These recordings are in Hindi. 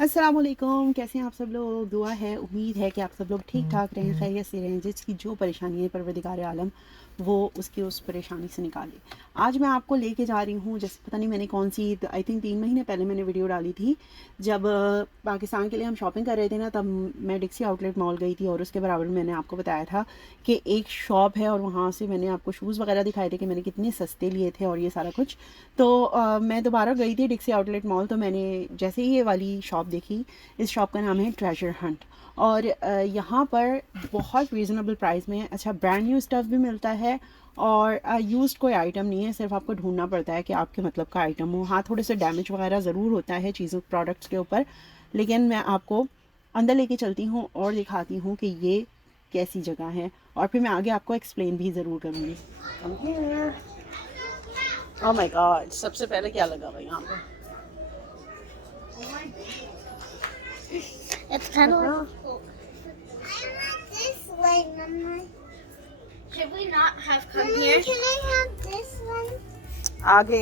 अस्सलाम वालेकुम, कैसे हैं आप सब लोग। दुआ है, उम्मीद है कि आप सब लोग ठीक ठाक रहें, खैरियत से रहें। जिसकी जो परेशानी है परवरदिगार आलम वो उसकी उस परेशानी से निकाले। आज मैं आपको लेके जा रही हूँ, जैसे पता नहीं मैंने कौन सी, आई थिंक 3 महीने पहले मैंने वीडियो डाली थी। जब पाकिस्तान के लिए हम शॉपिंग कर रहे थे ना, तब मैं डिक्सी आउटलेट मॉल गई थी और उसके बराबर मैंने आपको बताया था कि एक शॉप है और वहाँ से मैंने आपको शूज़ वगैरह दिखाए थे कि मैंने कितने सस्ते लिए थे और ये सारा कुछ। तो मैं दोबारा गई थी डिक्सी आउटलेट मॉल, तो मैंने जैसे ही ये वाली शॉप देखी। इस शॉप का नाम है ट्रेजर हंट और यहाँ पर बहुत रीज़नेबल प्राइस में अच्छा ब्रांड न्यू स्टफ़ भी मिलता है और यूज्ड कोई आइटम नहीं है। सिर्फ आपको ढूंढना पड़ता है कि आपके मतलब का आइटम हो। हाँ, थोड़े से डैमेज वगैरह ज़रूर होता है चीज़ों प्रोडक्ट्स के ऊपर, लेकिन मैं आपको अंदर लेके चलती हूँ और दिखाती हूँ कि ये कैसी जगह है और फिर मैं आगे आपको एक्सप्लेन भी ज़रूर करूँगी। ओह माय गॉड, सबसे पहले क्या लगा भाई यहाँ पे? It's kind of हाँ, like. I want this one, Mama. Should we not have come Mama, here? Can I have this one? आगे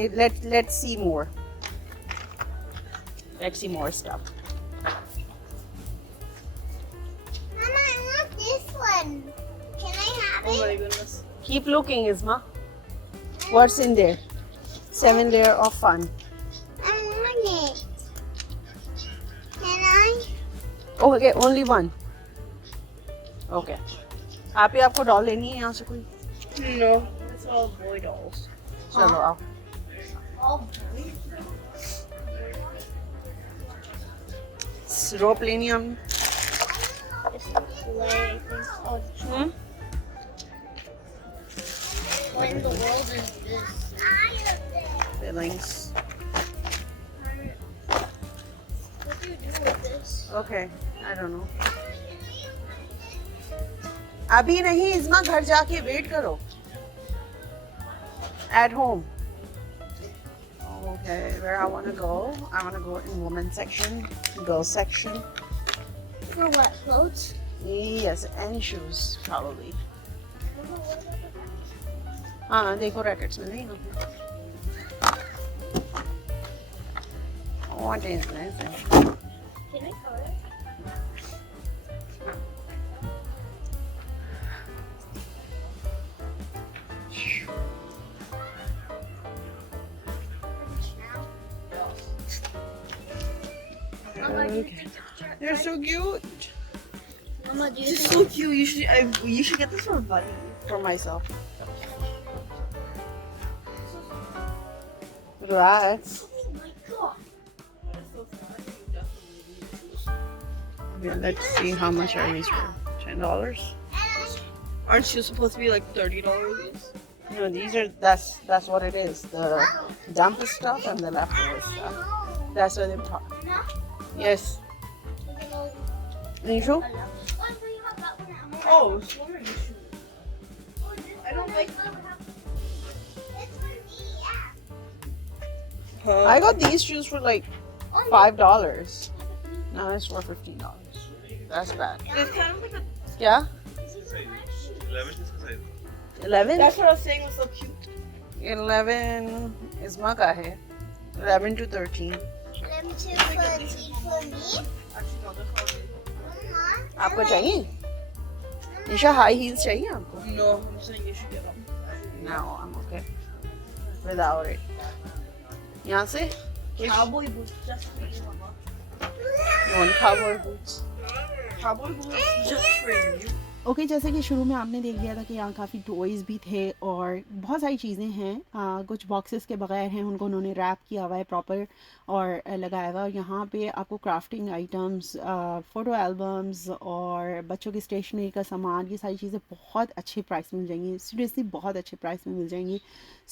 let's see more. Let's see more stuff. Mama, I want this one. Can I have Oh it? my goodness. Keep looking, Isma. What's in there? 7 layer of fun. I want it. Can I? Oh, okay, only one. Okay. आप ही आपको डॉल लेनी है यहाँ से कोई? No, it's all boy dolls. चलो आओ। Oh, रोप लेनी है हमने। it's a play. Oh, what in the world is this? Fillings. What do you do with this? Okay, I don't know. अभी नहीं इस्मा, घर जाके वेट करो। At home. Okay, where I want to go? I want to go in women's section, girls section. For what? Clothes? Yes, and shoes probably. हाँ देखो रैकेट्स मिल रही ना। What is this? Can I color? Mama, do you Okay. think it's your They're so cute. Mama, do you This is think so cute. You should get this for Buddy. For myself. Relax. Oh my god. Yeah, let's see how much are these for. $10. Aren't you supposed to be like $30? No, these are that's what it is. The dump stuff and the leftover stuff. That's what they're talking. Yes. Nishu? Oh, swimming shoes. I don't like them. I got these shoes for like $5. Now it's for $15. That's bad. It's kind of like a. Yeah? 11? That's what I was saying was so cute. 11 is my guy. 11 to 13. Them two for me. Actually, no, that's not Mama. आपको चाहिए? निशा हाई हील्स चाहिए आपको? it. No, I'm saying you should get them. No, I'm okay without it. यहाँ से? Cowboy boots, just for you, Mama. One cowboy boots. Cowboy boots, just for you. Okay जैसे कि शुरू में आपने देख लिया था कि यहाँ काफ़ी टॉयज़ भी थे और बहुत सारी चीज़ें हैं। कुछ बॉक्सेस के बगैर हैं, उनको उन्होंने रैप किया हुआ है प्रॉपर और लगाया हुआ है। और यहाँ पे आपको क्राफ्टिंग आइटम्स, फ़ोटो एल्बम्स और बच्चों की स्टेशनरी का सामान, ये सारी चीज़ें बहुत अच्छे प्राइस में मिल जाएंगी। सीरियसली बहुत अच्छे प्राइस में मिल जाएंगी।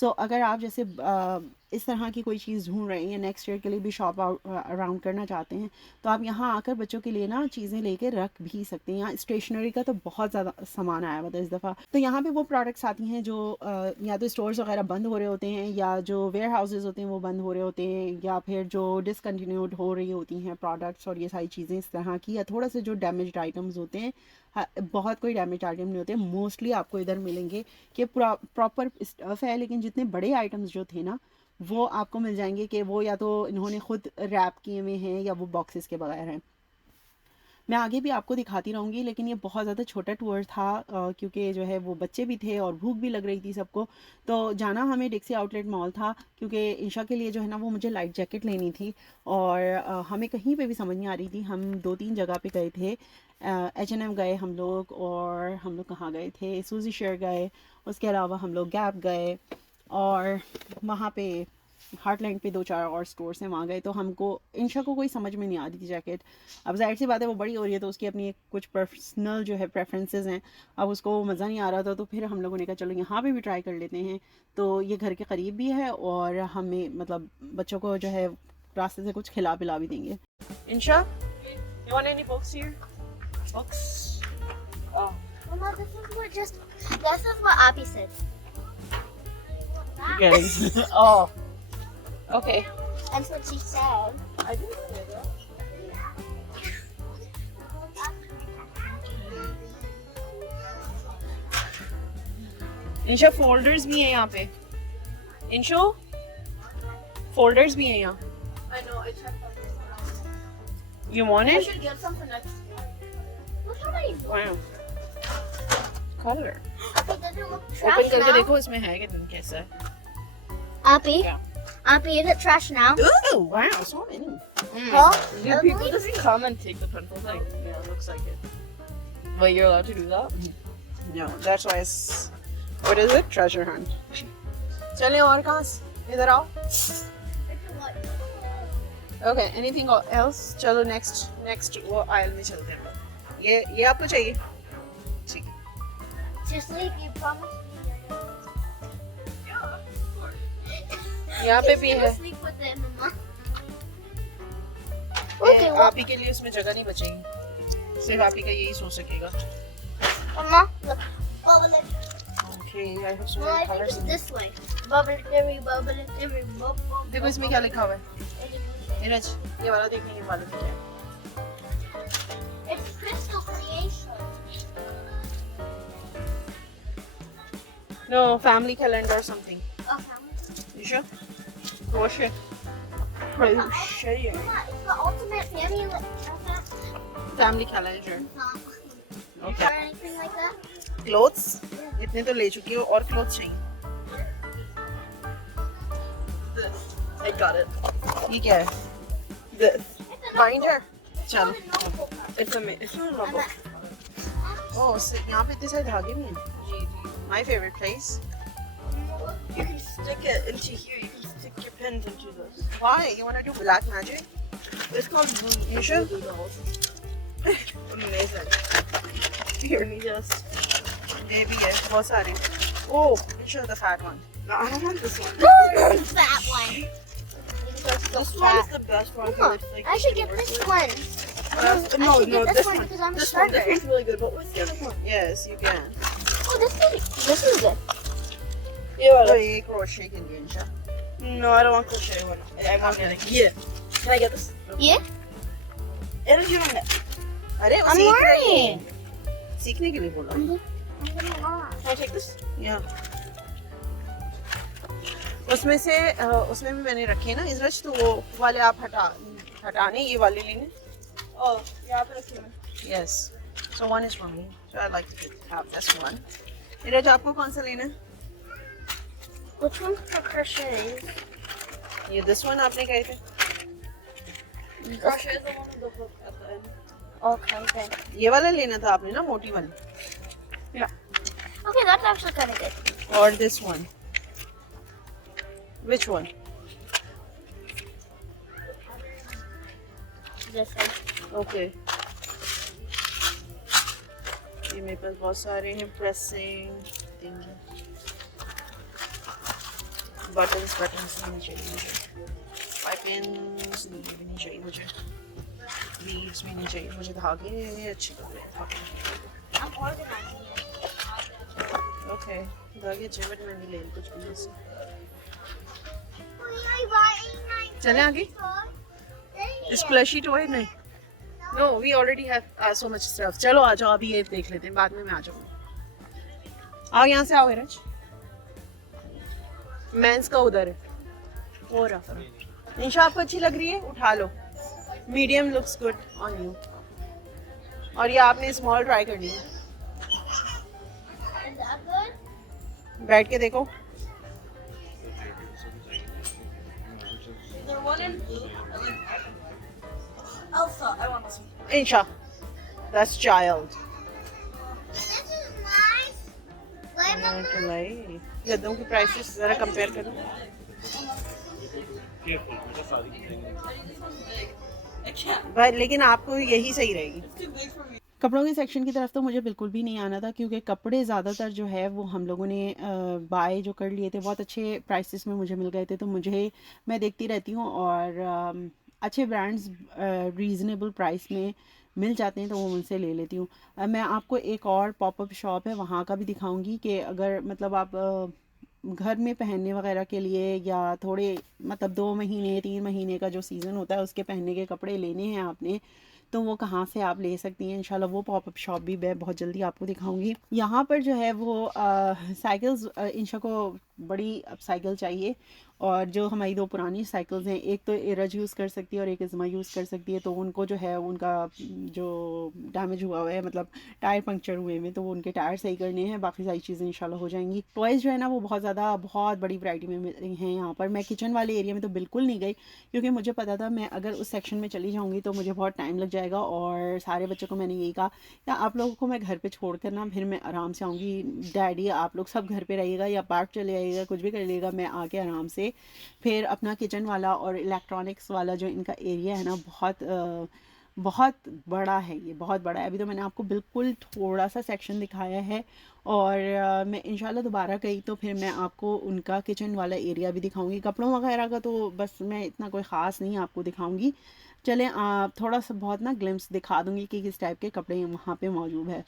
सो अगर आप जैसे इस तरह की कोई चीज़ ढूंढ रहे हैं या नेक्स्ट ईयर के लिए भी शॉप अराउंड करना चाहते हैं, तो आप यहाँ आकर बच्चों के लिए ना चीज़ें लेके रख भी सकते हैं। यहाँ स्टेशनरी का तो बहुत ज़्यादा सामान आया हुआ था इस दफ़ा। तो यहाँ पे वो प्रोडक्ट्स आती हैं जो या तो स्टोर्स वगैरह बंद हो रहे होते हैं, या जो वेयर हाउसेज होते हैं वो बंद हो रहे होते हैं, या फिर जो डिसकंटिन्यूड हो रही होती हैं प्रोडक्ट्स और ये सारी चीज़ें इस तरह की, या थोड़ा सा जो डैमेज्ड आइटम्स होते हैं। बहुत कोई डैमेज आइटम नहीं होते, मोस्टली आपको इधर मिलेंगे कि प्रॉपर स्टफ़ है। लेकिन जितने बड़े आइटम्स जो थे ना वो आपको मिल जाएंगे कि वो या तो इन्होंने खुद रैप किए हुए हैं या वो बॉक्सेस के बगैर हैं। मैं आगे भी आपको दिखाती रहूँगी, लेकिन ये बहुत ज़्यादा छोटा टूर था क्योंकि जो है वो बच्चे भी थे और भूख भी लग रही थी सबको। तो जाना हमें डिक्सी आउटलेट मॉल था क्योंकि इंशा के लिए जो है ना वो मुझे लाइट जैकेट लेनी थी और हमें कहीं पे भी समझ नहीं आ रही थी। हम 2-3 जगह पे गए थे, H&M गए हम लोग, और हम लोग कहाँ गए थे, सूजी शेयर गए, उसके अलावा हम लोग गैप गए, और वहाँ पे हार्टलैंड पे 2-4 और स्टोर्स हैं, वहाँ गए। तो हमको इंशा को कोई समझ में नहीं आ रही थी जैकेट। अब जाहिर सी बात है वो बड़ी हो रही है तो उसकी अपनी एक कुछ पर्सनल जो है प्रेफरेंसेस हैं। अब उसको मज़ा नहीं आ रहा था तो फिर हम लोगों ने कहा चलो यहाँ पे भी ट्राई कर लेते हैं। तो ये घर के करीब भी है और हमें मतलब बच्चों को जो है रास्ते से कुछ खिला पिला भी देंगे। Insha, you want any books here? Books? Oh. Mama, this is what Abby said. Getting. Oh. Okay. That's what she said. I didn't say that. Insha folders भी हैं यहाँ पे। इंशो फोल्डर्स भी हैं यहाँ। I know, I checked. You want I it? should get some for next year. Look how many books. Wow. Color. Abby, does it look Open trash करके now? देखो इसमें है कि नहीं कैसा है। Abby, Yeah. Abby, is it trash now? Ooh, wow, so many. Huh? Do people just come and take the pencil thing? Yeah, it looks like it. But you're allowed to do that? No, that's why it's. What is it? Treasure hunt. चलिए और कहाँ से? इधर आओ. Okay, anything else? चलो next वो aisle में चलते हैं. ये आपको चाहिए? ठीक है. To sleep, you promised me. यहाँ पे भी है. Sleep with it, Mama. आप ही के लिए उसमें जगह नहीं बचेगी. सिर्फ आप ही का यही सो सकेगा. Mama, look. Bubble it. Okay, I have so No, I many think colors. it's this way. Bubble it, bubble. देखो इसमें क्या लिखा हुआ है. नीरज, ये वाला देखने के वाले में क्या है? It's crystal creation. No, family calendar or something. Okay. You sure? Wash it. Crochet. Mama, it's the ultimate Family calendar. or Okay. anything like that. Clothes? इतने तो ले चुकी हो और clothes चाहिए. This. I got it. ये क्या है? This. Binder. चलो. It's not a notebook. Oh, यहाँ पे इतने सारे धागे भी हैं. My favorite place. You can stick it into here. You can stick your pens into this. Why? You want to do black magic? It's called. You should. Amazing. Here, me just. They भी है बहुत सारे. Oh, show the fat one. No, I don't want this one. That one. This one's the best one. Mama, It's like I should get this one. No, I should get this one because I'm a This starter. one's really good. But what's the other one? Yes, you can. Oh, this is good. Yeah. Oh, you crochet can do it. No, I don't want crochet one. I want like Can I get this? Yeah? It'll do it. अरे I'm learning. सीखने के लिए बोला. I'm gonna learn. Can I take this? Yeah. उसमें भी मैंने रखे ना इजरज, तो वो वाले आप हटाने, ये वाले लेने. Oh, यहाँ पे रखे हैं. Yes. So one is for me. So I like to have this one. इजरज आपको कौन सा लेना है? Which one's for crochet? ये this one आपने कहे थे. Crochet is the one with the hook at the end. Okay. ये वाला लेना था आपने ना, मोटी वाली. Yeah. Okay, that's actually kind of good. Or this one. Which one? This one. Okay. ये मेरे पास बहुत सारे हैं. Pressing thing. Buttons नहीं चाहिए मुझे. Pipings भी नहीं चाहिए मुझे. Leaves भी नहीं चाहिए मुझे. धागे अच्छे लग रहे हैं धागे. I'm organizing it. Okay. धागे अच्छे, बट मैं नहीं ले कुछ भी ऐसे. चलें आगे. Is plushy toy नहीं? No, we already have so much stuff. चलो आ जाओ, अभी ये देख लेते हैं, बाद में मैं आ जाऊँगी. आओ यहाँ से आओ इरज. मेंस का उधर है. वो रहा। इंशा आपको अच्छी लग रही है, उठा लो। Medium looks good on you. और ये आपने स्मॉल ट्राई करनी है। Is that good? बैठ के देखो। Elsa, I want this one. Insha, that's child. This is nice. Wait, Mama. जद्दों की प्राइसेस जरा कंपेयर करो। भाई लेकिन आपको यही सही रहेगी। कपड़ों के सेक्शन की तरफ तो मुझे बिल्कुल भी नहीं आना था, क्योंकि कपड़े ज़्यादातर जो है वो हम लोगों ने बाय जो कर लिए थे बहुत अच्छे प्राइसेस में मुझे मिल गए थे। तो मैं देखती रहती हूँ और अच्छे ब्रांड्स रीज़नेबल प्राइस में मिल जाते हैं तो वो उनसे ले लेती हूँ। मैं आपको एक और पॉपअप शॉप है वहाँ का भी दिखाऊंगी कि अगर मतलब आप घर में पहनने वगैरह के लिए या थोड़े मतलब 2 महीने 3 महीने का जो सीज़न होता है उसके पहनने के कपड़े लेने हैं आपने, तो वो कहाँ से आप ले सकती हैं। इंशाल्लाह वो पॉपअप शॉप भी मैं बहुत जल्दी आपको दिखाऊंगी। यहाँ पर जो है वो साइकिल्स, इंशा को बड़ी अब साइकिल चाहिए, और जो हमारी 2 पुरानी साइकिल्स हैं, एक तो एरज यूज़ कर सकती है और एक इज़मा यूज़ कर सकती है। तो उनको जो है उनका जो डैमेज हुआ हुआ है, मतलब टायर पंक्चर हुए में, तो वो उनके टायर सही करने हैं। बाकी सारी चीज़ें इंशाल्लाह हो जाएंगी। टॉयज़ जो है ना वो बहुत बड़ी वैरायटी में मिल रही हैं यहाँ पर। मैं किचन वाले एरिया में तो बिल्कुल नहीं गई, क्योंकि मुझे पता था मैं अगर उस सेक्शन में चली जाऊँगी तो मुझे बहुत टाइम लग जाएगा। और सारे बच्चों को मैंने यही कहा या आप लोगों को मैं घर पर छोड़ कर ना फिर मैं आराम से आऊँगी, डैडी आप लोग सब घर पर रहिएगा या पार्क चले आइएगा, कुछ भी कर लीजिएगा, मैं आके आराम से फिर अपना किचन वाला और इलेक्ट्रॉनिक्स वाला जो इनका एरिया है ना बहुत बड़ा है, ये बहुत बड़ा है। अभी तो मैंने आपको बिल्कुल थोड़ा सा सेक्शन दिखाया है, और मैं इंशाल्लाह दोबारा गई तो फिर मैं आपको उनका किचन वाला एरिया भी दिखाऊंगी। कपड़ों वगैरह का तो बस मैं इतना कोई ख़ास नहीं आपको दिखाऊंगी। चलें आप थोड़ा सा बहुत ना ग्लिम्स दिखा दूंगी कि किस टाइप के कपड़े वहाँ पे मौजूद है।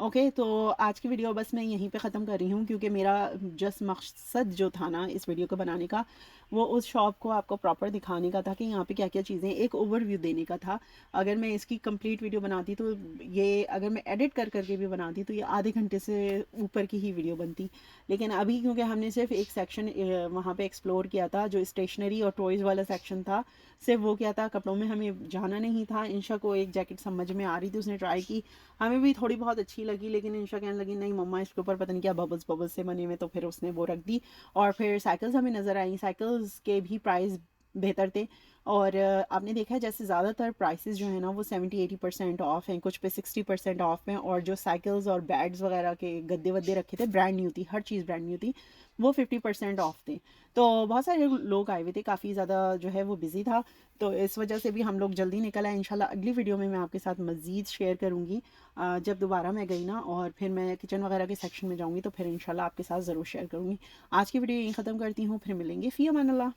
ओके तो आज की वीडियो बस मैं यहीं पे ख़त्म कर रही हूँ, क्योंकि मेरा जस्ट मकसद जो था ना इस वीडियो को बनाने का वो उस शॉप को आपको प्रॉपर दिखाने का था कि यहाँ पे क्या क्या चीज़ें, एक ओवरव्यू देने का था। अगर मैं इसकी कंप्लीट वीडियो बनाती तो ये, अगर मैं एडिट कर करके भी बनाती तो ये आधे घंटे से ऊपर की ही वीडियो बनती। लेकिन अभी क्योंकि हमने सिर्फ एक सेक्शन वहाँ पर एक्सप्लोर किया था, जो स्टेशनरी और टॉयज़ वाला सेक्शन था, सिर्फ वो क्या था, कपड़ों में हमें जाना नहीं था। इंशा को एक जैकेट समझ में आ रही थी, उसने ट्राई की, हमें भी थोड़ी बहुत अच्छी लगी, लेकिन इंशा कहने लगी नहीं मम्मा इसके ऊपर पता नहीं क्या बबल्स बबल्स से बने हुए, तो फिर उसने वो रख दी। और फिर साइकिल्स हमें नज़र आई, साइकिल्स के भी प्राइस बेहतर थे। और आपने देखा है जैसे ज़्यादातर प्राइसेस जो है ना वो 70-80% ऑफ हैं, कुछ पे 60% ऑफ हैं। और जो साइकिल्स और बैग्स वगैरह के गद्दे वद्दे रखे थे, ब्रांड न्यू थी, हर चीज़ ब्रांड न्यू थी, वो 50% ऑफ थे। तो बहुत सारे लोग आए हुए थे, काफ़ी ज़्यादा जो है वो बिज़ी था, तो इस वजह से भी हम लोग जल्दी निकल आए। इंशाल्लाह अगली वीडियो में मैं आपके साथ मज़ीद शेयर करूँगी जब दोबारा मैं गई ना, और फिर मैं किचन वगैरह के सेक्शन में जाऊँगी तो फिर इंशाल्लाह आपके साथ ज़रूर शेयर करूँगी। आज की वीडियो यहीं ख़त्म करती हूँ, फिर मिलेंगे फ़ी अमान अल्लाह।